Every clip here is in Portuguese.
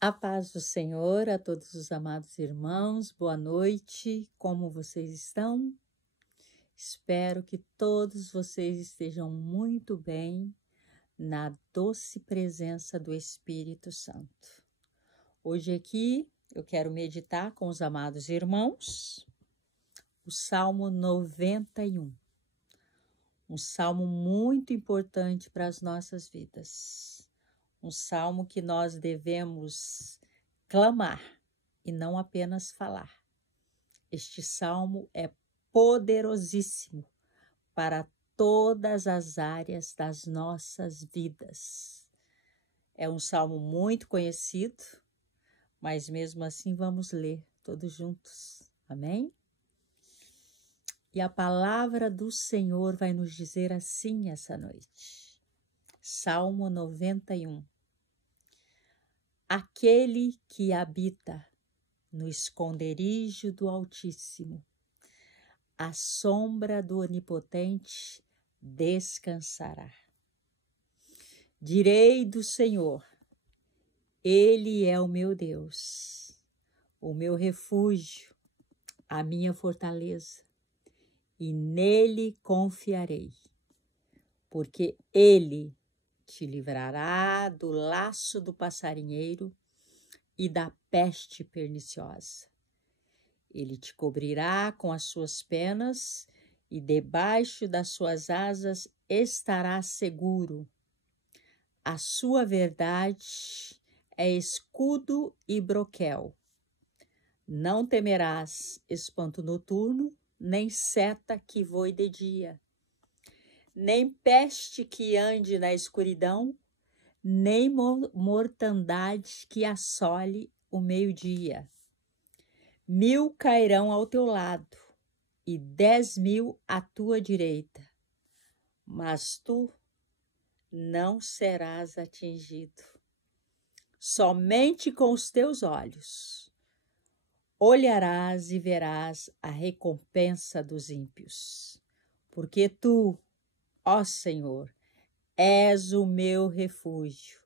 A paz do Senhor a todos os amados irmãos, boa noite, como vocês estão? Espero que todos vocês estejam muito bem na doce presença do Espírito Santo. Hoje aqui eu quero meditar com os amados irmãos o Salmo 91, um salmo muito importante para as nossas vidas. Um salmo que nós devemos clamar e não apenas falar. Este salmo é poderosíssimo para todas as áreas das nossas vidas. É um salmo muito conhecido, mas mesmo assim vamos ler todos juntos. Amém? E a palavra do Senhor vai nos dizer assim essa noite. Salmo 91. Aquele que habita no esconderijo do Altíssimo, à sombra do Onipotente descansará. Direi do Senhor, Ele é o meu Deus, o meu refúgio, a minha fortaleza, e nele confiarei, porque Ele te livrará do laço do passarinheiro e da peste perniciosa. Ele te cobrirá com as suas penas e debaixo das suas asas estarás seguro. A sua verdade é escudo e broquel. Não temerás espanto noturno, nem seta que voe de dia, nem peste que ande na escuridão, nem mortandade que assole o meio-dia. 1000 cairão ao teu lado e 10.000 à tua direita, mas tu não serás atingido. Somente com os teus olhos olharás e verás a recompensa dos ímpios, porque tu, ó Senhor, és o meu refúgio,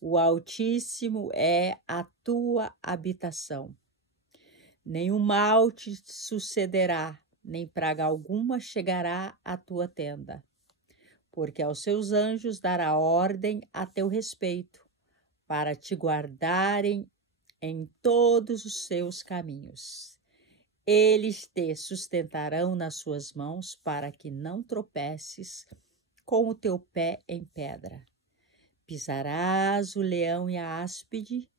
o Altíssimo é a tua habitação. Nenhum mal te sucederá, nem praga alguma chegará à tua tenda, porque aos seus anjos dará ordem a teu respeito, para te guardarem em todos os seus caminhos. Eles te sustentarão nas suas mãos, para que não tropeces com o teu pé em pedra. Pisarás o leão e a áspide,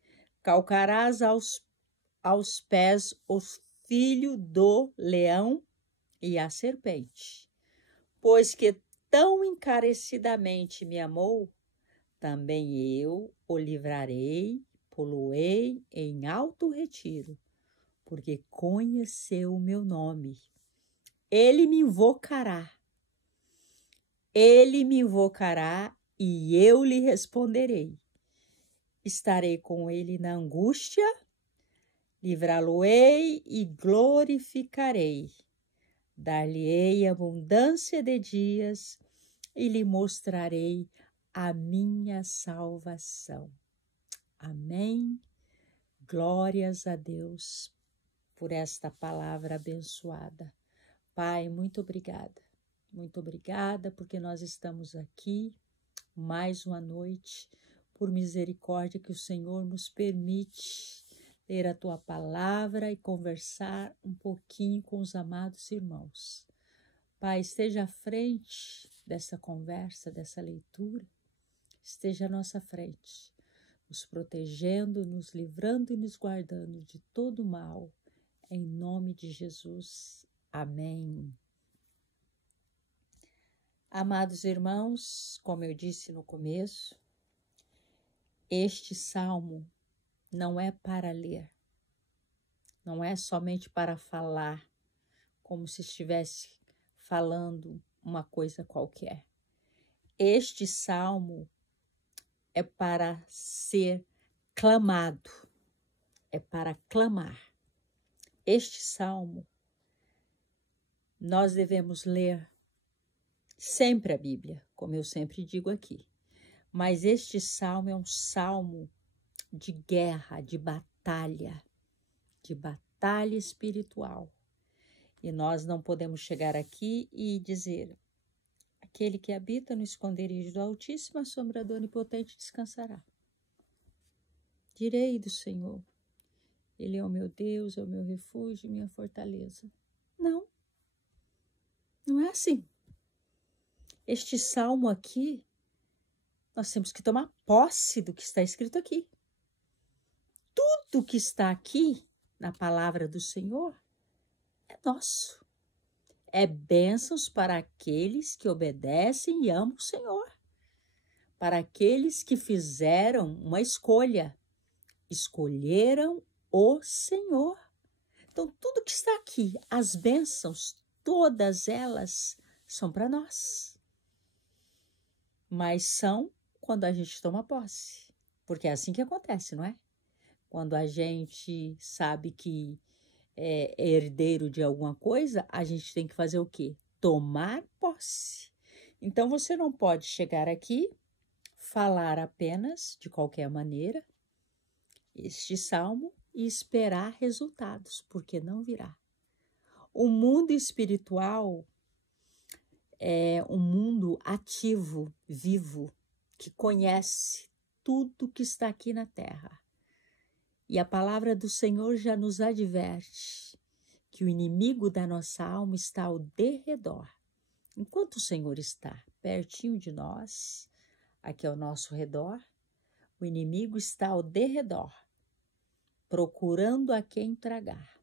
calcarás aos pés o filho do leão e a serpente. Pois que tão encarecidamente me amou, também eu o livrarei, poloei em alto retiro, porque conheceu o meu nome. Ele me invocará e eu lhe responderei. Estarei com ele na angústia, livrá-lo-ei e glorificarei. Dar-lhe-ei abundância de dias e lhe mostrarei a minha salvação. Amém. Glórias a Deus por esta palavra abençoada. Pai, muito obrigada. Muito obrigada porque nós estamos aqui mais uma noite, por misericórdia que o Senhor nos permite ler a tua palavra e conversar um pouquinho com os amados irmãos. Pai, esteja à frente dessa conversa, dessa leitura, esteja à nossa frente, nos protegendo, nos livrando e nos guardando de todo mal, em nome de Jesus. Amém. Amados irmãos, como eu disse no começo, este salmo não é para ler, não é somente para falar, como se estivesse falando uma coisa qualquer. Este salmo é para ser clamado, é para clamar. Este salmo, nós devemos ler sempre a Bíblia, como eu sempre digo aqui. Mas este salmo é um salmo de guerra, de batalha espiritual. E nós não podemos chegar aqui e dizer: aquele que habita no esconderijo do Altíssimo, a sombra do Onipotente descansará. Direi do Senhor: Ele é o meu Deus, é o meu refúgio, minha fortaleza. Não, não é assim. Este salmo aqui, nós temos que tomar posse do que está escrito aqui. Tudo que está aqui na palavra do Senhor é nosso. É bênçãos para aqueles que obedecem e amam o Senhor. Para aqueles que fizeram uma escolha. Escolheram o Senhor. Então, tudo que está aqui, as bênçãos, todas elas são para nós. Mas são quando a gente toma posse. Porque é assim que acontece, não é? Quando a gente sabe que é herdeiro de alguma coisa, a gente tem que fazer o quê? Tomar posse. Então, você não pode chegar aqui, falar apenas, de qualquer maneira, este salmo e esperar resultados, porque não virá. O mundo espiritual é um mundo ativo, vivo, que conhece tudo que está aqui na terra. E a palavra do Senhor já nos adverte que o inimigo da nossa alma está ao derredor. Enquanto o Senhor está pertinho de nós, aqui ao nosso redor, o inimigo está ao derredor, procurando a quem tragar.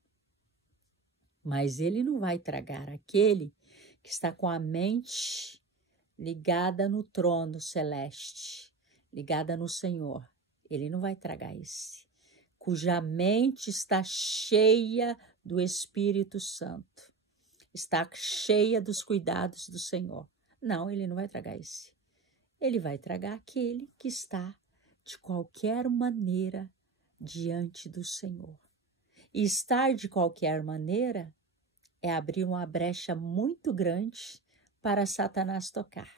Mas ele não vai tragar aquele que está com a mente ligada no trono celeste, ligada no Senhor. Ele não vai tragar esse, cuja mente está cheia do Espírito Santo, está cheia dos cuidados do Senhor. Não, ele não vai tragar esse. Ele vai tragar aquele que está, de qualquer maneira, diante do Senhor. E estar de qualquer maneira é abrir uma brecha muito grande para Satanás tocar.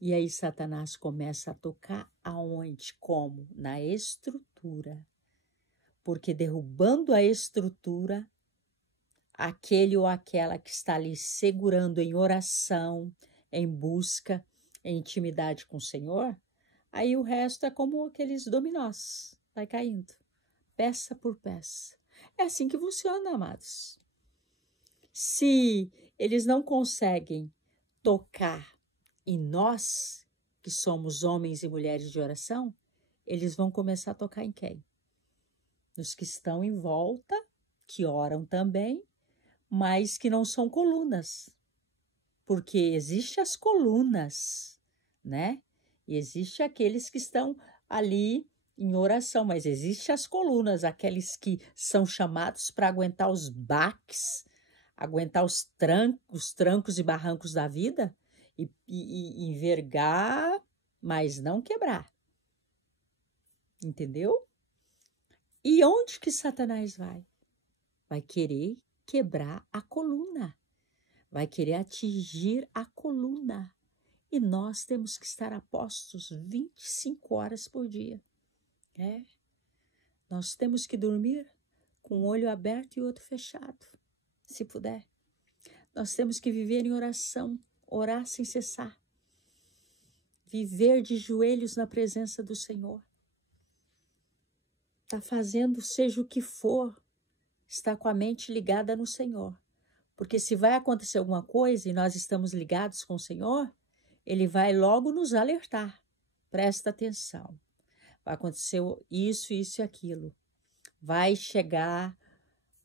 E aí Satanás começa a tocar aonde? Como? Na estrutura. Porque derrubando a estrutura, aquele ou aquela que está ali segurando em oração, em busca, em intimidade com o Senhor, aí o resto é como aqueles dominós, vai caindo, peça por peça. É assim que funciona, amados. Se eles não conseguem tocar em nós, que somos homens e mulheres de oração, eles vão começar a tocar em quem? Nos que estão em volta, que oram também, mas que não são colunas. Porque existem as colunas, né? E existem aqueles que estão ali em oração, mas existem as colunas, aqueles que são chamados para aguentar os baques, aguentar os trancos e barrancos da vida e envergar, mas não quebrar. Entendeu? E onde que Satanás vai? Vai querer quebrar a coluna. Vai querer atingir a coluna. E nós temos que estar a postos 25 horas por dia. Nós temos que dormir com um olho aberto e outro fechado, se puder. Nós temos que viver em oração, orar sem cessar. Viver de joelhos na presença do Senhor. Está fazendo seja o que for, está com a mente ligada no Senhor. Porque se vai acontecer alguma coisa e nós estamos ligados com o Senhor, Ele vai logo nos alertar. Presta atenção. Vai acontecer isso, isso e aquilo. Vai chegar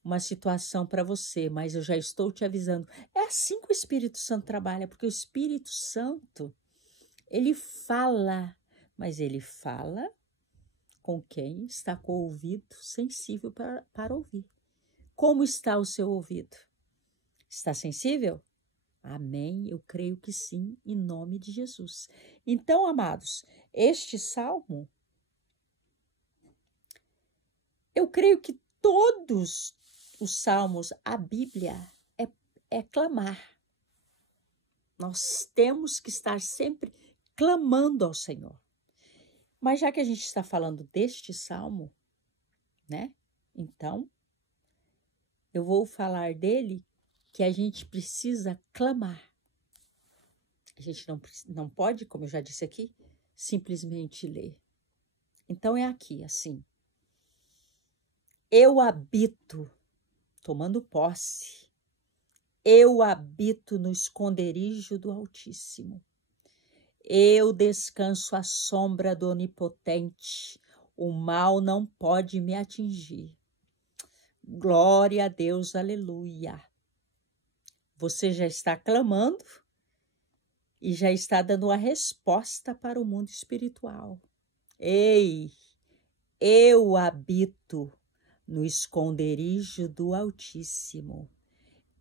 uma situação para você, mas eu já estou te avisando. É assim que o Espírito Santo trabalha, porque o Espírito Santo, ele fala, mas ele fala com quem está com o ouvido sensível para ouvir. Como está o seu ouvido? Está sensível? Amém, eu creio que sim, em nome de Jesus. Então, amados, este salmo, eu creio que todos os salmos, a Bíblia, é clamar. Nós temos que estar sempre clamando ao Senhor. Mas já que a gente está falando deste salmo, né? Então, eu vou falar dele que a gente precisa clamar. A gente não pode, como eu já disse aqui, simplesmente ler. Então é aqui, assim. Eu habito, tomando posse, eu habito no esconderijo do Altíssimo. Eu descanso à sombra do Onipotente. O mal não pode me atingir. Glória a Deus, aleluia. Você já está clamando e já está dando a resposta para o mundo espiritual. Ei, eu habito no esconderijo do Altíssimo.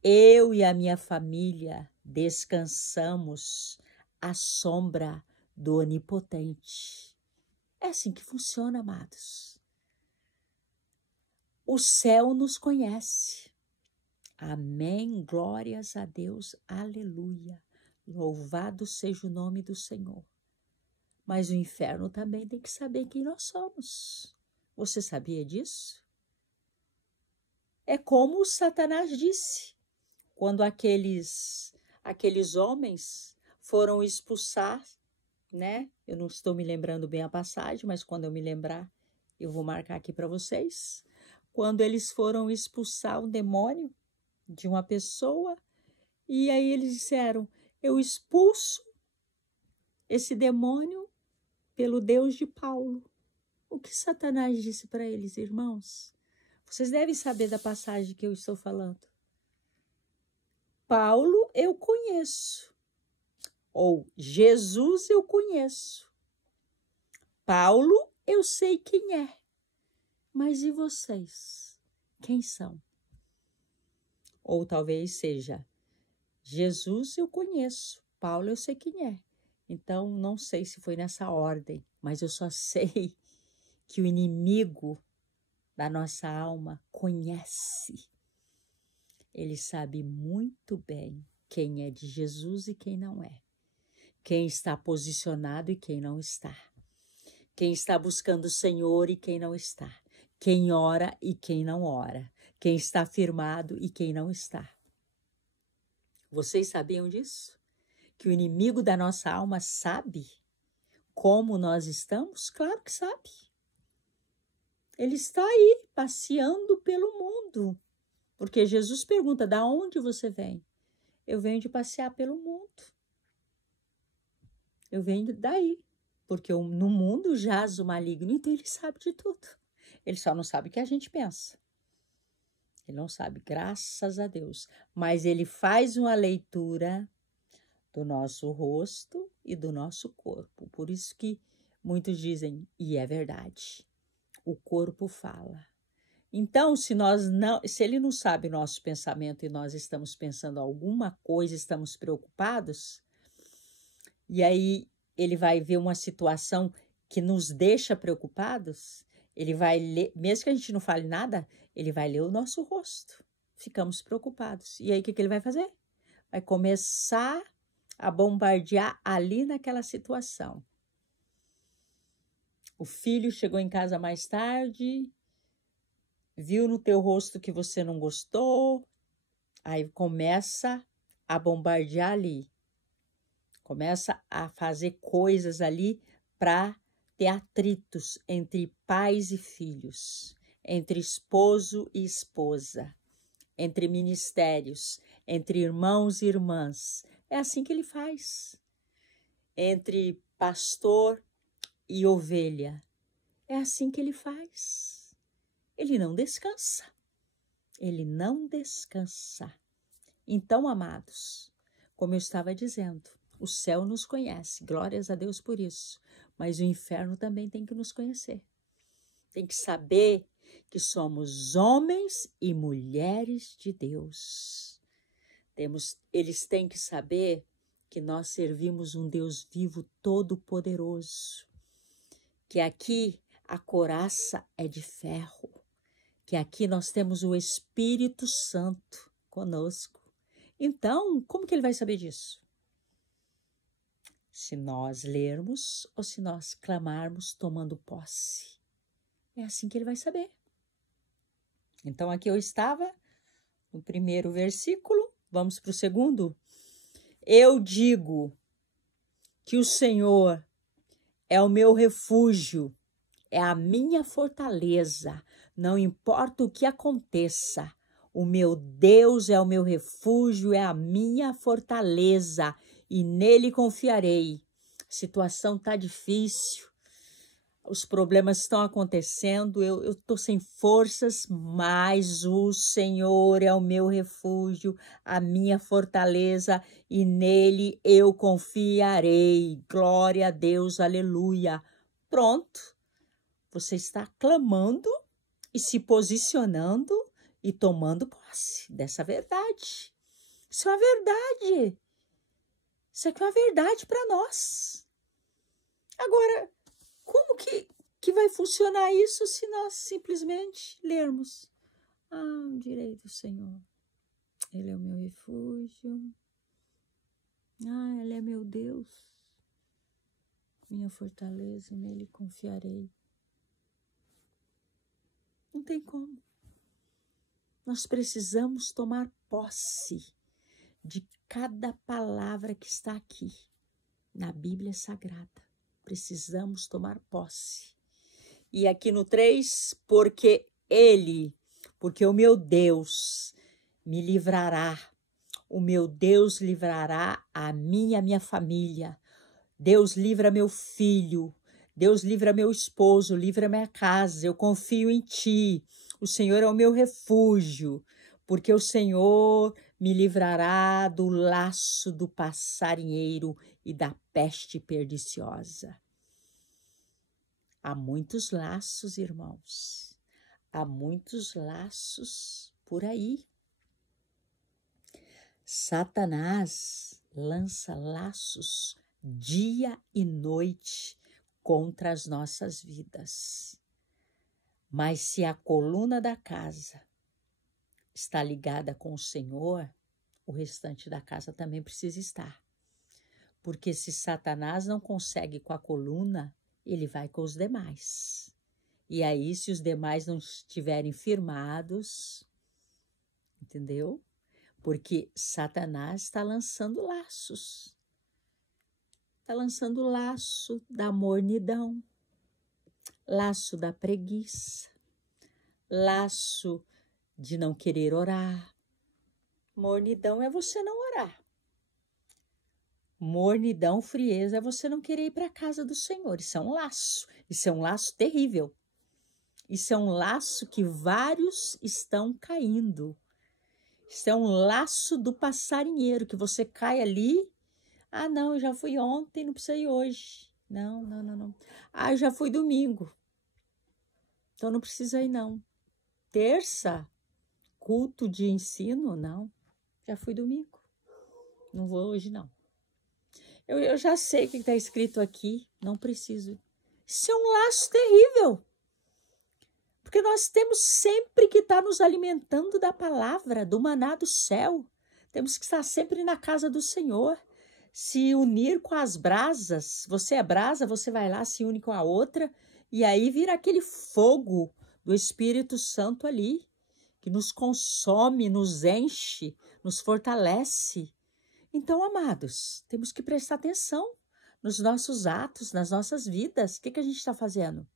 Eu e a minha família descansamos à sombra do Onipotente. É assim que funciona, amados. O céu nos conhece. Amém, glórias a Deus, aleluia. Louvado seja o nome do Senhor. Mas o inferno também tem que saber quem nós somos. Você sabia disso? É como o Satanás disse, quando aqueles homens foram expulsar, né? Eu não estou me lembrando bem a passagem, mas quando eu me lembrar, eu vou marcar aqui para vocês. Quando eles foram expulsar um demônio de uma pessoa, e aí eles disseram, eu expulso esse demônio pelo Deus de Paulo. O que Satanás disse para eles, irmãos? Vocês devem saber da passagem que eu estou falando. Paulo eu conheço, ou Jesus eu conheço. Paulo eu sei quem é, mas e vocês? Quem são? Ou talvez seja, Jesus eu conheço, Paulo eu sei quem é. Então, não sei se foi nessa ordem, mas eu só sei que o inimigo da nossa alma conhece. Ele sabe muito bem quem é de Jesus e quem não é. Quem está posicionado e quem não está. Quem está buscando o Senhor e quem não está. Quem ora e quem não ora. Quem está firmado e quem não está. Vocês sabiam disso? Que o inimigo da nossa alma sabe como nós estamos? Claro que sabe. Ele está aí, passeando pelo mundo. Porque Jesus pergunta, da onde você vem? Eu venho de passear pelo mundo. Eu venho daí. Porque no mundo jaz o maligno, então ele sabe de tudo. Ele só não sabe o que a gente pensa. Ele não sabe, graças a Deus. Mas ele faz uma leitura do nosso rosto e do nosso corpo. Por isso que muitos dizem, e é verdade, o corpo fala. Então, se ele não sabe o nosso pensamento e nós estamos pensando alguma coisa, estamos preocupados, e aí ele vai ver uma situação que nos deixa preocupados, ele vai ler, mesmo que a gente não fale nada, ele vai ler o nosso rosto. Ficamos preocupados. E aí o que ele vai fazer? Vai começar a bombardear ali naquela situação. O filho chegou em casa mais tarde, viu no teu rosto que você não gostou, aí começa a bombardear ali. Começa a fazer coisas ali para ter atritos entre pais e filhos, entre esposo e esposa, entre ministérios, entre irmãos e irmãs. É assim que ele faz. Entre pastor e ovelha. É assim que ele faz. Ele não descansa. Ele não descansa. Então, amados, como eu estava dizendo, o céu nos conhece, glórias a Deus por isso, mas o inferno também tem que nos conhecer. Tem que saber que somos homens e mulheres de Deus. Eles têm que saber que nós servimos um Deus vivo todo-poderoso, que aqui a couraça é de ferro, que aqui nós temos o Espírito Santo conosco. Então, como que ele vai saber disso? Se nós lermos ou se nós clamarmos tomando posse. É assim que ele vai saber. Então, aqui eu estava no primeiro versículo, vamos para o segundo. Eu digo que o Senhor é o meu refúgio, é a minha fortaleza, não importa o que aconteça. O meu Deus é o meu refúgio, é a minha fortaleza e nele confiarei. A situação está difícil, os problemas estão acontecendo, eu estou sem forças, mas o Senhor é o meu refúgio, a minha fortaleza e nele eu confiarei. Glória a Deus, aleluia. Pronto, você está clamando e se posicionando e tomando posse dessa verdade. Isso é uma verdade. Isso aqui é uma verdade para nós. Agora, como que vai funcionar isso se nós simplesmente lermos? Direi do Senhor. Ele é o meu refúgio. Ele é meu Deus. Minha fortaleza, nele confiarei. Não tem como. Nós precisamos tomar posse de cada palavra que está aqui na Bíblia Sagrada. Precisamos tomar posse. E aqui no 3, porque o meu Deus me livrará. O meu Deus livrará a minha família. Deus livra meu filho. Deus livra meu esposo, livra minha casa. Eu confio em ti. O Senhor é o meu refúgio, porque o Senhor me livrará do laço do passarinheiro e da peste perniciosa. Há muitos laços, irmãos. Há muitos laços por aí. Satanás lança laços dia e noite contra as nossas vidas. Mas se a coluna da casa está ligada com o Senhor, o restante da casa também precisa estar. Porque se Satanás não consegue com a coluna, ele vai com os demais. E aí, se os demais não estiverem firmados, entendeu? Porque Satanás está lançando laços. Está lançando laço da mornidão, laço da preguiça, laço de não querer orar. Mornidão é você não orar. Mornidão, frieza é você não querer ir para a casa do Senhor. Isso é um laço. Isso é um laço terrível. Isso é um laço que vários estão caindo. Isso é um laço do passarinheiro, que você cai ali. Não, eu já fui ontem, não precisa ir hoje. Não. Eu já fui domingo. Então não precisa ir, não. Terça, culto de ensino, não. Já fui domingo. Não vou hoje, não. Eu já sei o que está escrito aqui. Não preciso. Isso é um laço terrível. Porque nós temos sempre que estar nos alimentando da palavra, do maná do céu. Temos que estar sempre na casa do Senhor. Se unir com as brasas. Você é brasa, você vai lá, se une com a outra. E aí vira aquele fogo do Espírito Santo ali, que nos consome, nos enche, nos fortalece. Então, amados, temos que prestar atenção nos nossos atos, nas nossas vidas. O que a gente está fazendo? O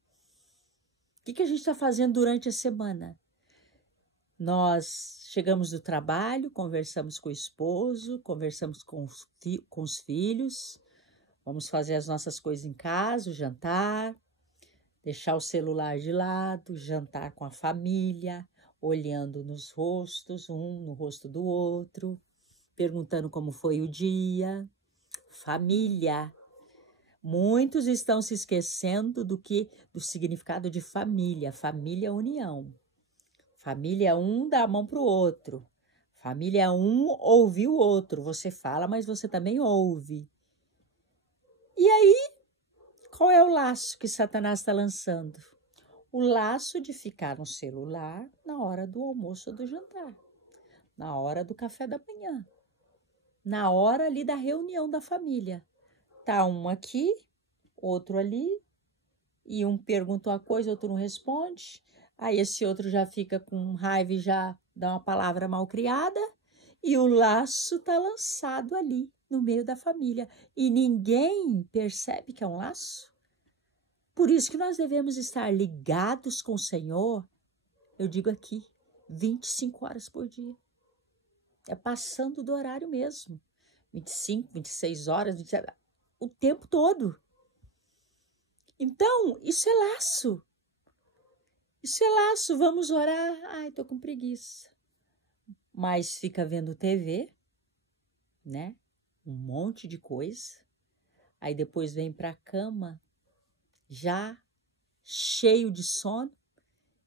que a gente está fazendo durante a semana? Nós chegamos do trabalho, conversamos com o esposo, conversamos com os filhos, vamos fazer as nossas coisas em casa, o jantar, deixar o celular de lado, jantar com a família, olhando nos rostos, um no rosto do outro, perguntando como foi o dia. Família. Muitos estão se esquecendo do significado de família. Família é união. Família um dá a mão para o outro. Família um ouve o outro. Você fala, mas você também ouve. E aí, qual é o laço que Satanás está lançando? O laço de ficar no celular na hora do almoço ou do jantar, na hora do café da manhã, na hora ali da reunião da família. Tá um aqui, outro ali, e um pergunta uma coisa, outro não responde. Aí esse outro já fica com raiva e já dá uma palavra mal criada, e o laço tá lançado ali no meio da família. E ninguém percebe que é um laço. Por isso que nós devemos estar ligados com o Senhor, eu digo aqui, 25 horas por dia. É passando do horário mesmo. 25, 26 horas, 27, o tempo todo. Então, isso é laço. Isso é laço. Vamos orar. Ai, tô com preguiça. Mas fica vendo TV, né? Um monte de coisa. Aí depois vem pra cama, já cheio de sono.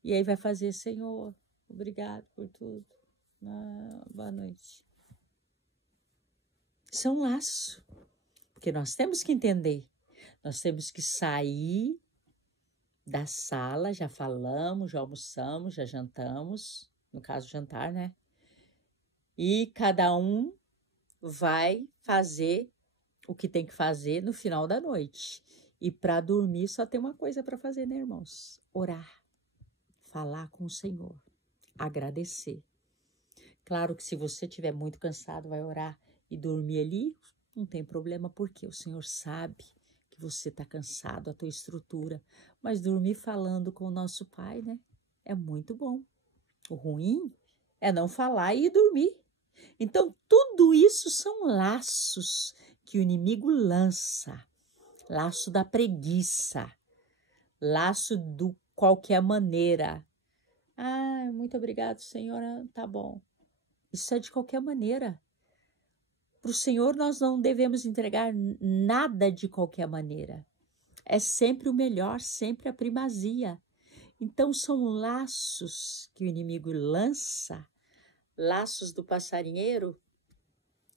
E aí vai fazer, Senhor, obrigado por tudo. Boa noite. Isso é um laço. Porque nós temos que entender. Nós temos que sair da sala, já falamos, já almoçamos, já jantamos, no caso jantar, né? E cada um vai fazer o que tem que fazer no final da noite. E para dormir só tem uma coisa para fazer, né, irmãos? Orar, falar com o Senhor, agradecer. Claro que se você estiver muito cansado, vai orar e dormir ali, não tem problema, porque o Senhor sabe que você está cansado, a tua estrutura, mas dormir falando com o nosso Pai, né? É muito bom. O ruim é não falar e ir dormir. Então, tudo isso são laços que o inimigo lança. Laço da preguiça, laço do qualquer maneira. Ah, muito obrigado, Senhora, tá bom. Isso é de qualquer maneira. Para o Senhor, nós não devemos entregar nada de qualquer maneira. É sempre o melhor, sempre a primazia. Então, são laços que o inimigo lança, laços do passarinheiro,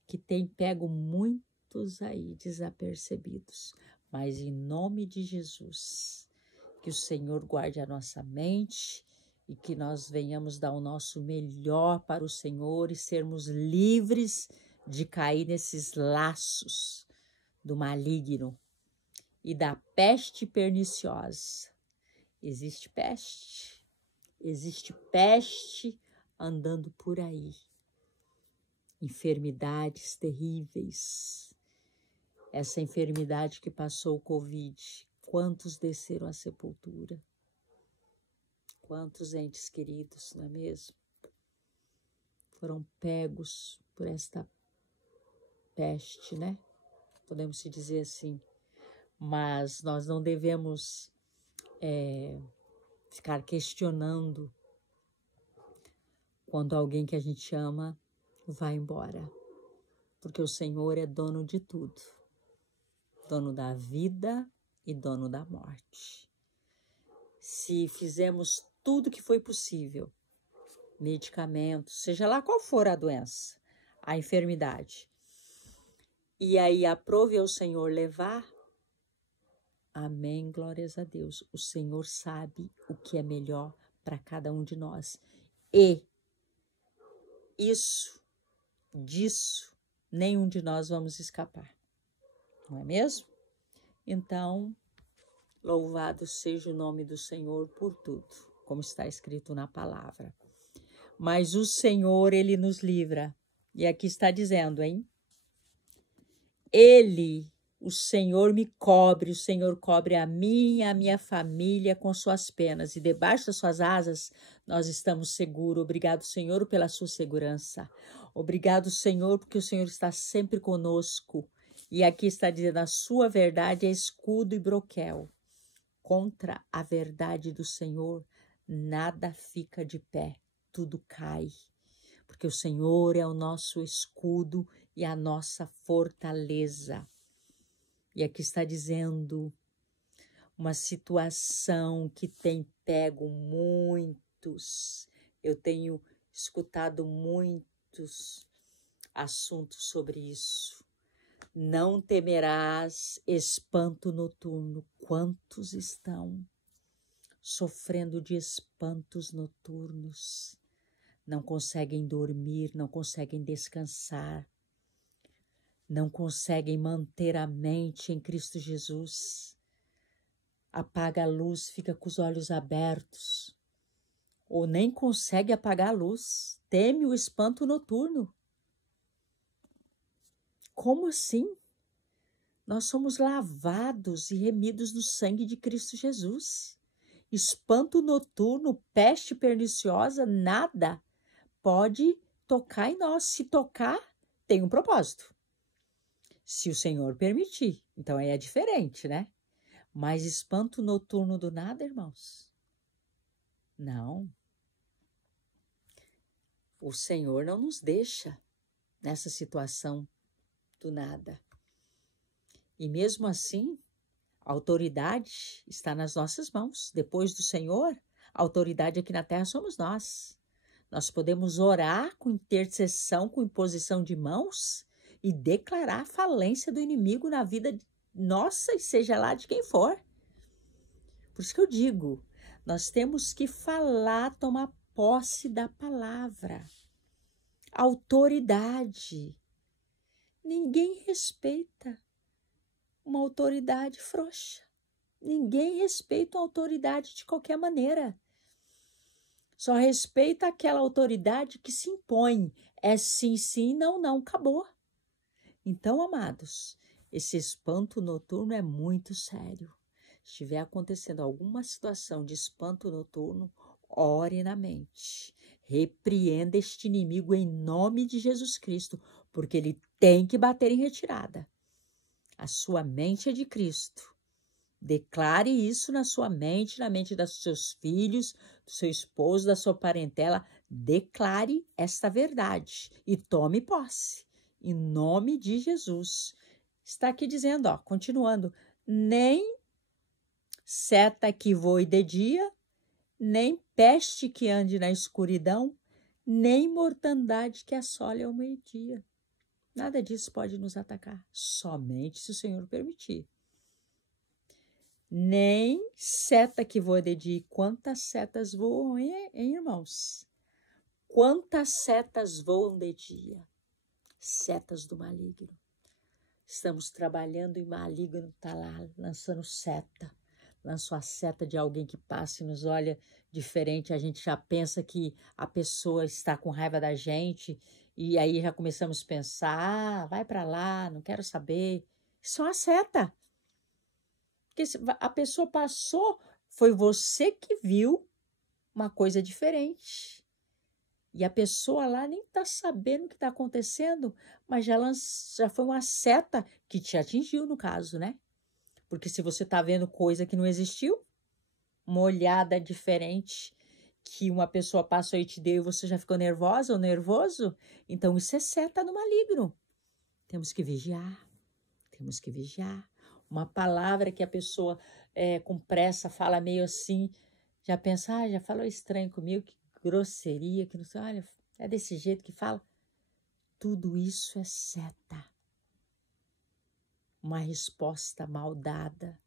que tem pego muitos aí desapercebidos. Mas, em nome de Jesus, que o Senhor guarde a nossa mente e que nós venhamos dar o nosso melhor para o Senhor e sermos livres de cair nesses laços do maligno e da peste perniciosa. Existe peste andando por aí. Enfermidades terríveis. Essa enfermidade que passou o Covid, quantos desceram à sepultura? Quantos entes queridos, não é mesmo? Foram pegos por esta peste, né? Podemos se dizer assim. Mas nós não devemos ficar questionando quando alguém que a gente ama vai embora. Porque o Senhor é dono de tudo. Dono da vida e dono da morte. Se fizermos tudo que foi possível, medicamentos, seja lá qual for a doença, a enfermidade, e aí aprove ao Senhor levar, amém, glórias a Deus. O Senhor sabe o que é melhor para cada um de nós. E disso, nenhum de nós vamos escapar. Não é mesmo? Então, louvado seja o nome do Senhor por tudo, como está escrito na palavra. Mas o Senhor, Ele nos livra. E aqui está dizendo, hein? O Senhor me cobre, o Senhor cobre a minha família com suas penas. E debaixo das suas asas nós estamos seguros. Obrigado, Senhor, pela sua segurança. Obrigado, Senhor, porque o Senhor está sempre conosco. E aqui está dizendo, a sua verdade é escudo e broquel. Contra a verdade do Senhor, nada fica de pé, tudo cai. Porque o Senhor é o nosso escudo e a nossa fortaleza. E aqui está dizendo uma situação que tem pego muitos. Eu tenho escutado muitos assuntos sobre isso. Não temerás espanto noturno. Quantos estão sofrendo de espantos noturnos? Não conseguem dormir, não conseguem descansar. não conseguem manter a mente em Cristo Jesus. Apaga a luz, fica com os olhos abertos, ou nem consegue apagar a luz, teme o espanto noturno. Como assim? Nós somos lavados e remidos no sangue de Cristo Jesus. Espanto noturno, peste perniciosa, nada pode tocar em nós. Se tocar, tem um propósito. Se o Senhor permitir. Então aí é diferente, né? Mas espanto noturno do nada, irmãos? Não. O Senhor não nos deixa nessa situação do nada. E mesmo assim, a autoridade está nas nossas mãos. Depois do Senhor, a autoridade aqui na terra somos nós. Nós podemos orar com intercessão, com imposição de mãos e declarar a falência do inimigo na vida nossa e seja lá de quem for. Por isso que eu digo, nós temos que falar, tomar posse da palavra. Autoridade. Ninguém respeita uma autoridade frouxa. Ninguém respeita uma autoridade de qualquer maneira. Só respeita aquela autoridade que se impõe. É sim, sim, não, não, acabou. Então, amados, esse espanto noturno é muito sério. Se estiver acontecendo alguma situação de espanto noturno, ore na mente. Repreenda este inimigo em nome de Jesus Cristo, porque ele tem que bater em retirada. A sua mente é de Cristo. Declare isso na sua mente, na mente dos seus filhos, do seu esposo, da sua parentela. Declare esta verdade e tome posse. Em nome de Jesus. Está aqui dizendo, ó, continuando, nem seta que voe de dia, nem peste que ande na escuridão, nem mortandade que assole ao meio-dia. Nada disso pode nos atacar, somente se o Senhor permitir. Nem seta que voa de dia. Quantas setas voam, hein, irmãos? Quantas setas voam de dia? Setas do maligno. Estamos trabalhando e o maligno está lá lançando seta. Lançou a seta de alguém que passa e nos olha diferente. A gente já pensa que a pessoa está com raiva da gente. E aí já começamos a pensar, vai para lá, não quero saber. Isso é uma seta. Porque a pessoa passou, foi você que viu uma coisa diferente. E a pessoa lá nem está sabendo o que está acontecendo, mas já foi uma seta que te atingiu no caso, né? Porque se você está vendo coisa que não existiu, uma olhada diferente que uma pessoa passou e te deu e você já ficou nervosa ou nervoso, então isso é seta no maligno. Temos que vigiar, temos que vigiar. Uma palavra que a pessoa com pressa fala meio assim, já pensa, já falou estranho comigo, que grosseria, que não sei, olha, é desse jeito que fala. Tudo isso é seta. Uma resposta mal dada,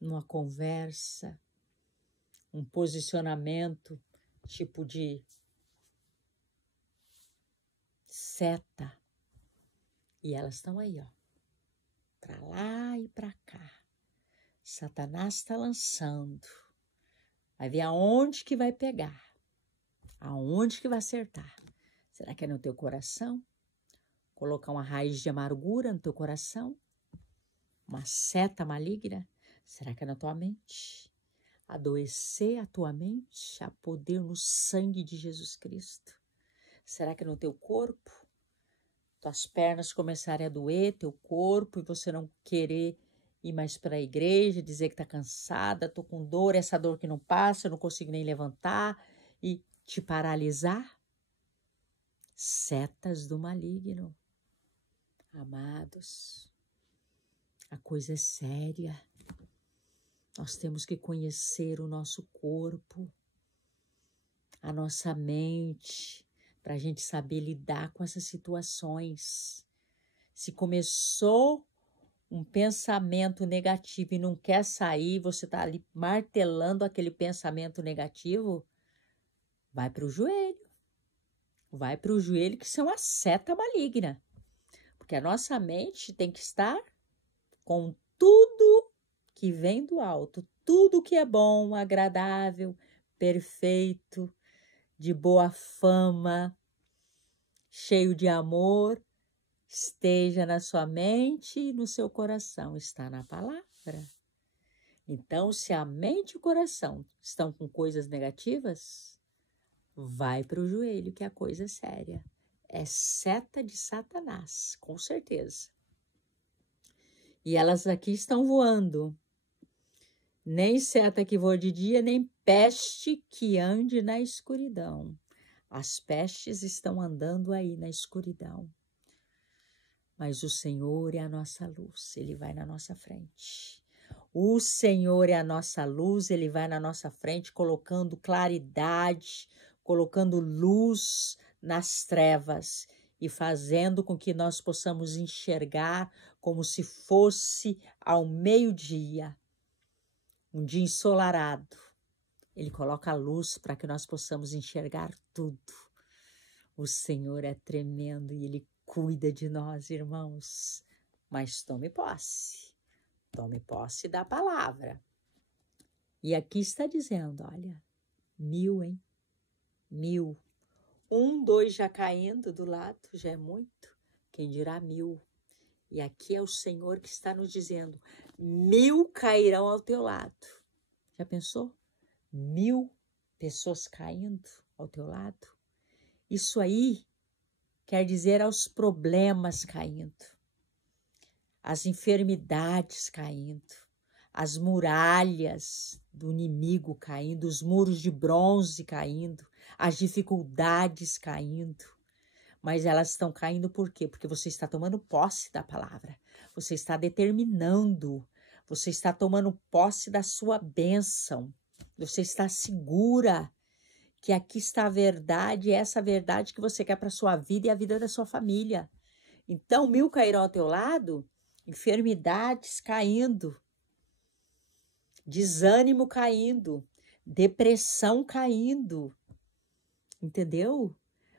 numa conversa, um posicionamento tipo de seta. E elas estão aí, ó, para lá e para cá. Satanás está lançando. Vai ver aonde que vai pegar. Aonde que vai acertar. Será que é no teu coração? Colocar uma raiz de amargura no teu coração? Uma seta maligna? Será que é na tua mente? Adoecer a tua mente? Há poder no sangue de Jesus Cristo. Será que é no teu corpo? Tuas pernas começarem a doer, teu corpo, e você não querer ir mais para a igreja, dizer que está cansada, estou com dor, essa dor que não passa, eu não consigo nem levantar, e te paralisar? Setas do maligno. Amados, a coisa é séria. Nós temos que conhecer o nosso corpo, a nossa mente, para a gente saber lidar com essas situações. Se começou um pensamento negativo e não quer sair, você está ali martelando aquele pensamento negativo, vai para o joelho. Vai para o joelho, que isso é uma seta maligna. porque a nossa mente tem que estar com tudo que vem do alto, tudo que é bom, agradável, perfeito, de boa fama, cheio de amor, esteja na sua mente e no seu coração, está na palavra. Então, se a mente e o coração estão com coisas negativas, vai para o joelho, que a coisa é séria. É seta de Satanás, com certeza. E elas aqui estão voando. Nem seta que voa de dia, nem peste que ande na escuridão. As pestes estão andando aí na escuridão. Mas o Senhor é a nossa luz, Ele vai na nossa frente. O Senhor é a nossa luz, Ele vai na nossa frente, colocando claridade, colocando luz nas trevas e fazendo com que nós possamos enxergar como se fosse ao meio-dia, um dia ensolarado. Ele coloca a luz para que nós possamos enxergar tudo. O Senhor é tremendo e Ele cuida de nós, irmãos. Mas tome posse da palavra. E aqui está dizendo, olha, 1000, hein? 1000. 1, 2 já caindo do lado, já é muito. Quem dirá 1000? E aqui é o Senhor que está nos dizendo, 1000 cairão ao teu lado. Já pensou? 1000 pessoas caindo ao teu lado? Isso aí quer dizer aos problemas caindo, as enfermidades caindo, as muralhas do inimigo caindo, os muros de bronze caindo, as dificuldades caindo. Mas elas estão caindo por quê? Porque você está tomando posse da palavra, você está determinando, você está tomando posse da sua bênção, você está segura que aqui está a verdade, essa verdade que você quer para a sua vida e a vida da sua família. Então, 1000 cairão ao teu lado, enfermidades caindo, desânimo caindo, depressão caindo, entendeu?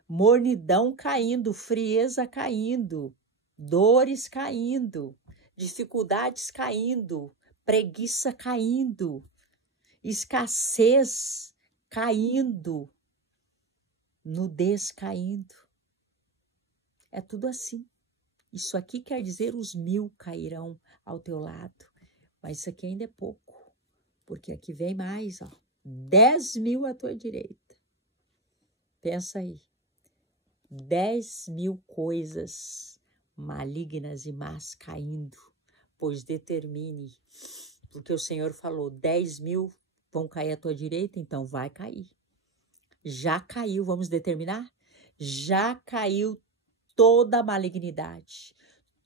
Mornidão caindo, frieza caindo, dores caindo, dificuldades caindo, preguiça caindo, escassez caindo, nudez caindo. É tudo assim. Isso aqui quer dizer os 1000 cairão ao teu lado. Mas isso aqui ainda é pouco. Porque aqui vem mais, ó. 10.000 à tua direita. Pensa aí. 10.000 coisas malignas e más caindo. Pois determine. Porque o Senhor falou, 10.000 vão cair à tua direita, então vai cair. Já caiu, vamos determinar? Já caiu toda a malignidade.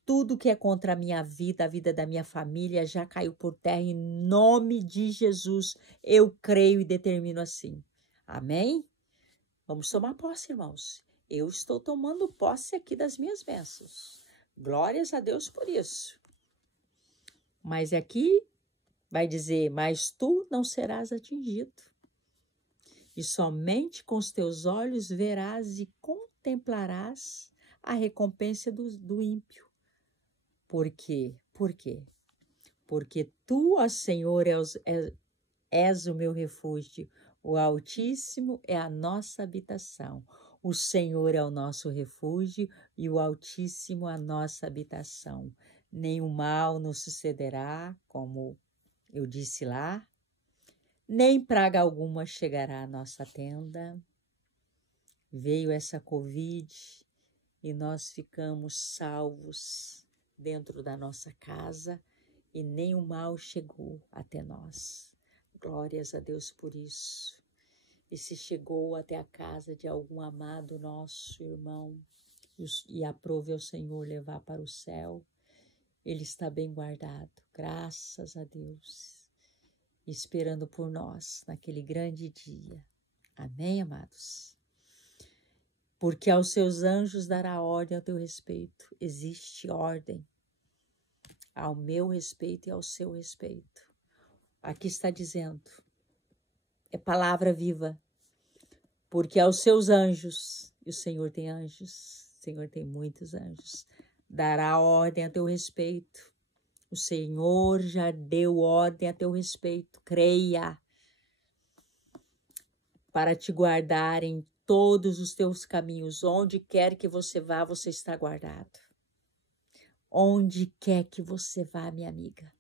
Tudo que é contra a minha vida, a vida da minha família, já caiu por terra em nome de Jesus. Eu creio e determino assim. Amém? Vamos tomar posse, irmãos. Eu estou tomando posse aqui das minhas bênçãos. Glórias a Deus por isso. Mas aqui vai dizer, mas tu não serás atingido. E somente com os teus olhos verás e contemplarás a recompensa do ímpio. Por quê? Por quê? Porque tu, ó Senhor, és o meu refúgio. O Altíssimo é a nossa habitação. O Senhor é o nosso refúgio e o Altíssimo a nossa habitação. Nenhum mal nos sucederá, como eu disse lá, nem praga alguma chegará à nossa tenda. Veio essa Covid e nós ficamos salvos dentro da nossa casa e nenhum mal chegou até nós. Glórias a Deus por isso. E se chegou até a casa de algum amado nosso irmão e aprove ao Senhor levar para o céu, ele está bem guardado, graças a Deus, esperando por nós naquele grande dia. Amém, amados? Porque aos seus anjos dará ordem ao teu respeito. Existe ordem ao meu respeito e ao seu respeito. Aqui está dizendo, é palavra viva, porque aos seus anjos, e o Senhor tem anjos, o Senhor tem muitos anjos, dará ordem a teu respeito. O Senhor já deu ordem a teu respeito. Creia, para te guardar em todos os teus caminhos. Onde quer que você vá, você está guardado. Onde quer que você vá, minha amiga.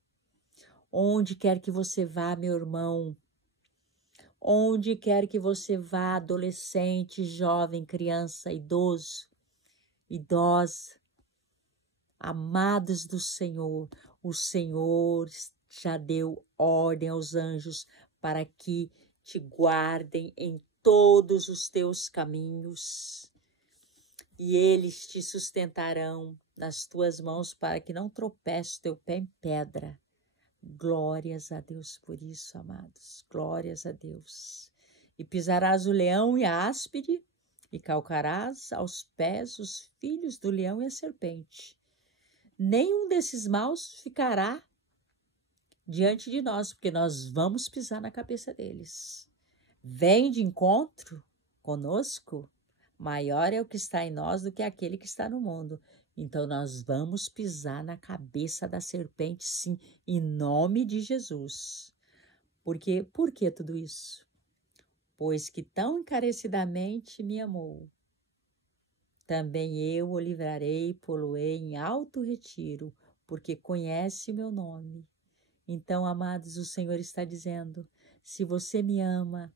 Onde quer que você vá, meu irmão. Onde quer que você vá, adolescente, jovem, criança, idoso, idosa, amados do Senhor, o Senhor já deu ordem aos anjos para que te guardem em todos os teus caminhos, e eles te sustentarão nas tuas mãos para que não tropece teu pé em pedra. Glórias a Deus por isso, amados. Glórias a Deus. E pisarás o leão e a áspide, e calcarás aos pés os filhos do leão e a serpente. Nenhum desses maus ficará diante de nós, porque nós vamos pisar na cabeça deles. Vem de encontro conosco, maior é o que está em nós do que aquele que está no mundo. Então nós vamos pisar na cabeça da serpente, sim, em nome de Jesus. Por que tudo isso? Pois que tão encarecidamente me amou, também eu o livrarei, pô-lo-ei em alto retiro, porque conhece o meu nome. Então, amados, o Senhor está dizendo, se você me ama,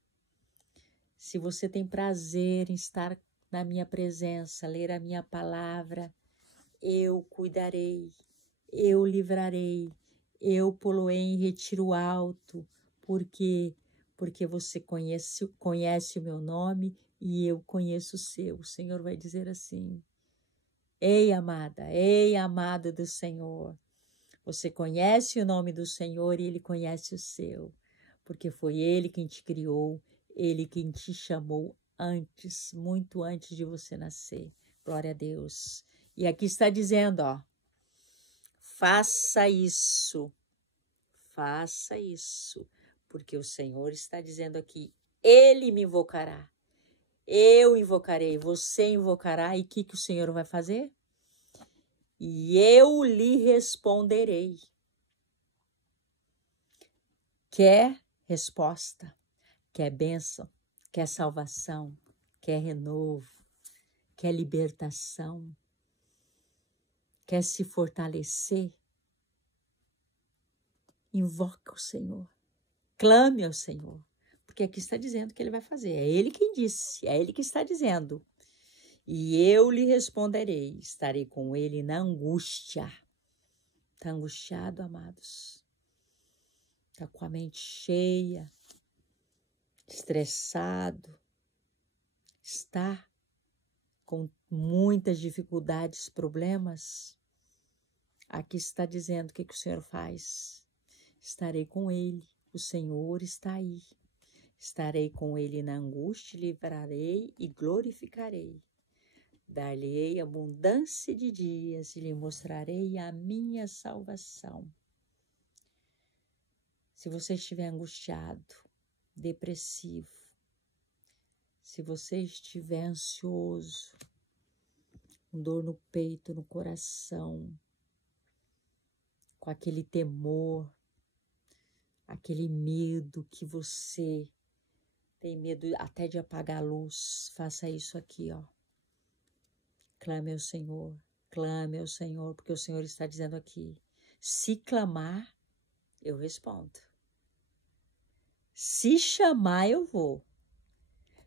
se você tem prazer em estar na minha presença, ler a minha palavra, eu cuidarei, eu livrarei, eu pô-lo-ei em retiro alto, porque você conhece o meu nome e eu conheço o seu. O Senhor vai dizer assim, ei amado do Senhor, você conhece o nome do Senhor e Ele conhece o seu, porque foi Ele quem te criou, Ele quem te chamou antes, muito antes de você nascer. Glória a Deus. E aqui está dizendo, ó, faça isso, porque o Senhor está dizendo aqui, Ele me invocará, eu invocarei, você invocará, e o que o Senhor vai fazer? E eu lhe responderei. Quer resposta, quer bênção, quer salvação, quer renovo, quer libertação, quer se fortalecer? Invoca o Senhor, clame ao Senhor, porque aqui está dizendo que Ele vai fazer. É Ele quem disse, é Ele que está dizendo. E eu lhe responderei, estarei com Ele na angústia. Está angustiado, amados? Está com a mente cheia, estressado, está com muitas dificuldades, problemas? Aqui está dizendo o que o Senhor faz. Estarei com Ele, o Senhor está aí. Estarei com Ele na angústia, livrarei e glorificarei. Dar-lhe-ei abundância de dias e lhe mostrarei a minha salvação. Se você estiver angustiado, depressivo, se você estiver ansioso, com dor no peito, no coração, com aquele temor, aquele medo que você tem medo até de apagar a luz, faça isso aqui, ó. Clame ao Senhor, porque o Senhor está dizendo aqui, se clamar, eu respondo. Se chamar, eu vou.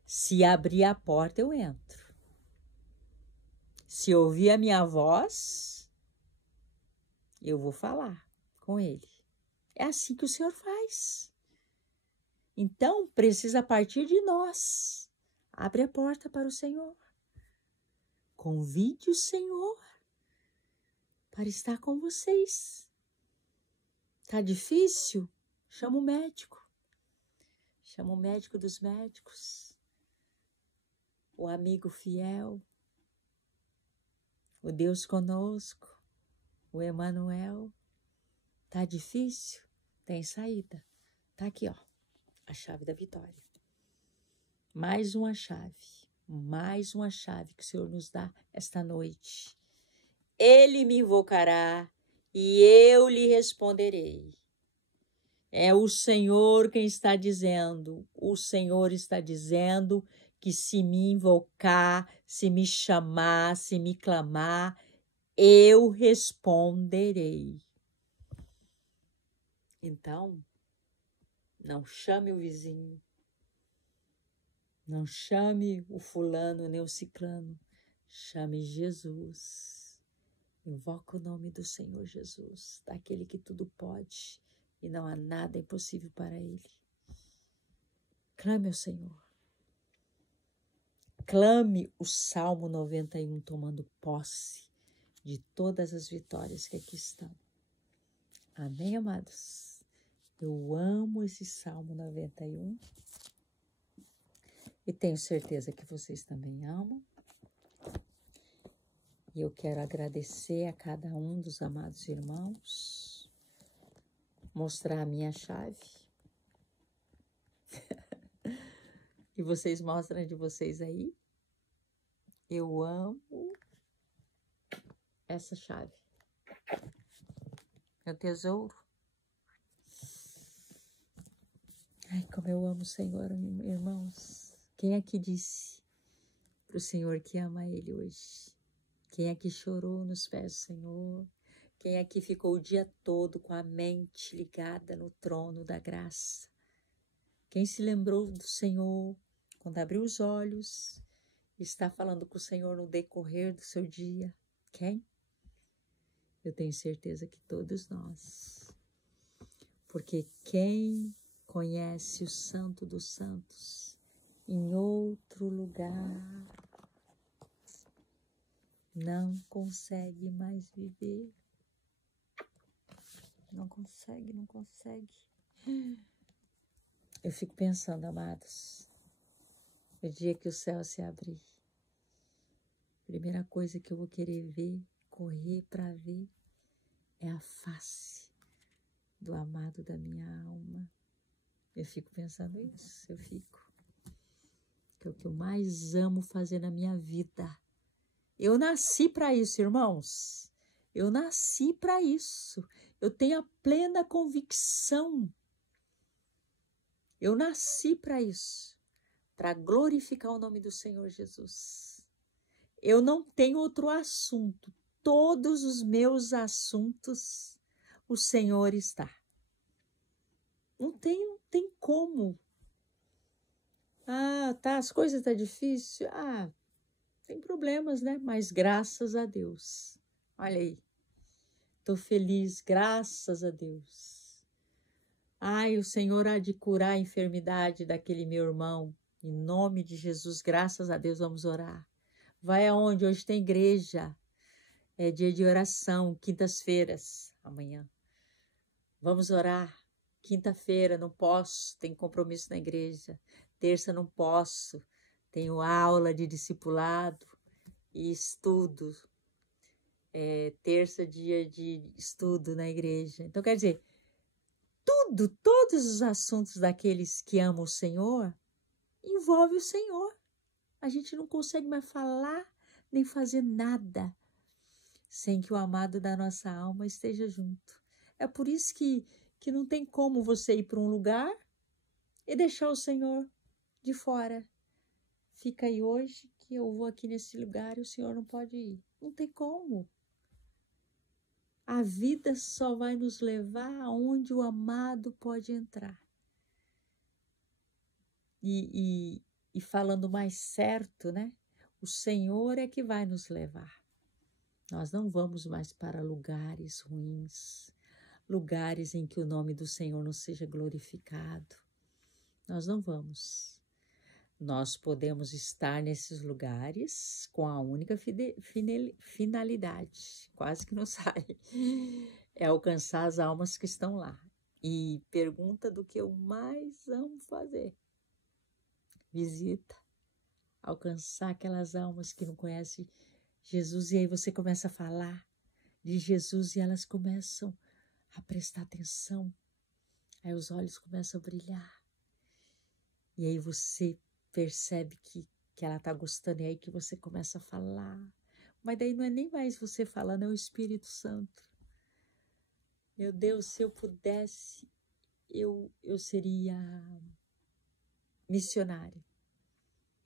Se abrir a porta, eu entro. Se ouvir a minha voz, eu vou falar com Ele. É assim que o Senhor faz. Então, precisa partir de nós. Abre a porta para o Senhor. Convide o Senhor para estar com vocês. Tá difícil? Chama o médico. Chama o médico dos médicos. O amigo fiel. O Deus conosco. O Emanuel. Tá difícil? Tem saída. Tá aqui, ó. A chave da vitória. Mais uma chave que o Senhor nos dá esta noite. ele me invocará e eu lhe responderei. É o Senhor quem está dizendo. O Senhor está dizendo que se me invocar, se me chamar, se me clamar, eu responderei. Então, não chame o vizinho, não chame o fulano nem o ciclano, chame Jesus. Invoca o nome do Senhor Jesus, daquele que tudo pode e não há nada impossível para ele. Clame ao Senhor. Clame o Salmo 91, tomando posse de todas as vitórias que aqui estão. Amém, amados? Eu amo esse Salmo 91 e tenho certeza que vocês também amam. E eu quero agradecer a cada um dos amados irmãos, mostrar a minha chave. E vocês mostram de vocês aí. Eu amo essa chave. Meu tesouro. Ai, como eu amo o Senhor, irmãos. Quem é que disse para o Senhor que ama Ele hoje? Quem é que chorou nos pés do Senhor? Quem é que ficou o dia todo com a mente ligada no trono da graça? Quem se lembrou do Senhor quando abriu os olhos e está falando com o Senhor no decorrer do seu dia? Quem? Eu tenho certeza que todos nós. Porque quem conhece o Santo dos Santos em outro lugar não consegue mais viver. Não consegue, não consegue. Eu fico pensando, amados, no dia que o céu se abrir, a primeira coisa que eu vou querer ver, correr para ver, é a face do amado da minha alma. Eu fico pensando isso, que é o que eu mais amo fazer na minha vida. Eu nasci para isso, irmãos. Eu nasci para isso. Eu tenho a plena convicção. Eu nasci para isso, para glorificar o nome do Senhor Jesus. Eu não tenho outro assunto. Todos os meus assuntos, o Senhor está. Não tem como. Ah, tá, as coisas estão difíceis. Ah, tem problemas, né? Mas graças a Deus. Olha aí. Estou feliz, graças a Deus. Ai, o Senhor há de curar a enfermidade daquele meu irmão. Em nome de Jesus, graças a Deus, vamos orar. Vai aonde? Hoje tem igreja. É dia de oração, quintas-feiras, amanhã. Vamos orar. Quinta-feira, não posso, tenho compromisso na igreja. Terça, não posso, tenho aula de discipulado e estudo. Terça, dia de estudo na igreja. Então, quer dizer, todos os assuntos daqueles que amam o Senhor, envolve o Senhor. A gente não consegue mais falar nem fazer nada sem que o amado da nossa alma esteja junto. É por isso que não tem como você ir para um lugar e deixar o Senhor de fora. Fica aí hoje que eu vou aqui nesse lugar e o Senhor não pode ir. Não tem como. A vida só vai nos levar aonde o amado pode entrar. E falando mais certo, né? O Senhor é que vai nos levar. Nós não vamos mais para lugares ruins, lugares em que o nome do Senhor não seja glorificado. Nós não vamos. Nós podemos estar nesses lugares com a única finalidade, quase que não sai, é alcançar as almas que estão lá. E pergunta do que eu mais amo fazer. Visita, alcançar aquelas almas que não conhecem Jesus, e aí você começa a falar de Jesus e elas começam a prestar atenção, aí os olhos começam a brilhar, e aí você percebe que ela está gostando, e aí que você começa a falar, Mas daí não é nem mais você falando, é o Espírito Santo. Meu Deus, se eu pudesse, eu seria missionária.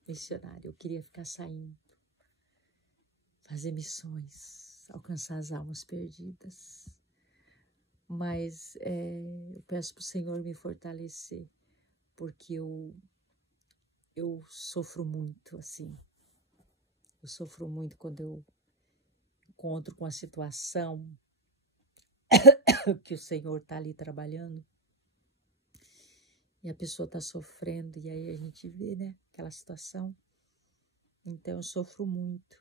Missionária, eu queria ficar saindo, fazer missões, alcançar as almas perdidas. Mas eu peço para o Senhor me fortalecer, porque eu sofro muito, assim. Eu sofro muito quando eu encontro com a situação que o Senhor está ali trabalhando e a pessoa está sofrendo, e aí a gente vê, né, aquela situação. Então eu sofro muito,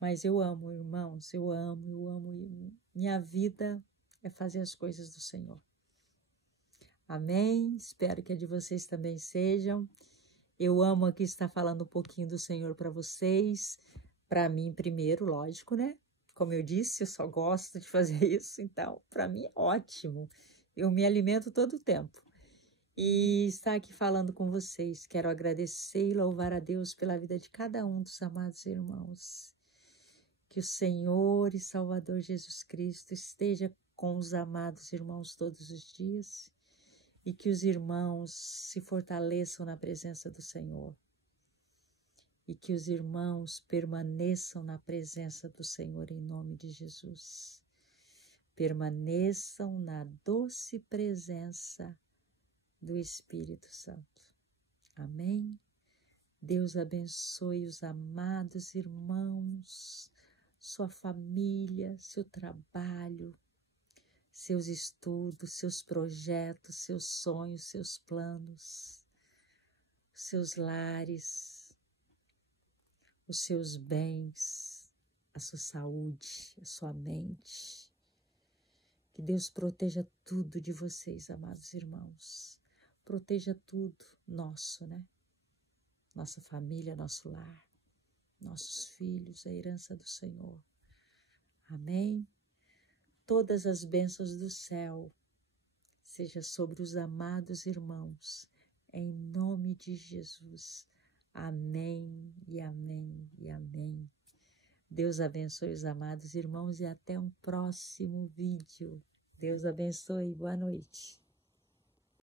mas eu amo, irmãos, eu amo. Minha vida é fazer as coisas do Senhor. Amém? Espero que a de vocês também sejam. Eu amo aqui estar falando um pouquinho do Senhor para vocês, para mim primeiro, lógico, né? Como eu disse, eu só gosto de fazer isso, então para mim é ótimo. Eu me alimento todo o tempo. E estar aqui falando com vocês, quero agradecer e louvar a Deus pela vida de cada um dos amados irmãos. Que o Senhor e Salvador Jesus Cristo esteja com os amados irmãos todos os dias e que os irmãos se fortaleçam na presença do Senhor e que os irmãos permaneçam na presença do Senhor em nome de Jesus. Permaneçam na doce presença do Espírito Santo. Amém? Deus abençoe os amados irmãos, sua família, seu trabalho, seus estudos, seus projetos, seus sonhos, seus planos, seus lares, os seus bens, a sua saúde, a sua mente. Que Deus proteja tudo de vocês, amados irmãos. Proteja tudo nosso, né? Nossa família, nosso lar, nossos filhos, a herança do Senhor. Amém? Todas as bênçãos do céu seja sobre os amados irmãos, em nome de Jesus. Amém e amém e amém. Deus abençoe os amados irmãos e até um próximo vídeo. Deus abençoe. Boa noite.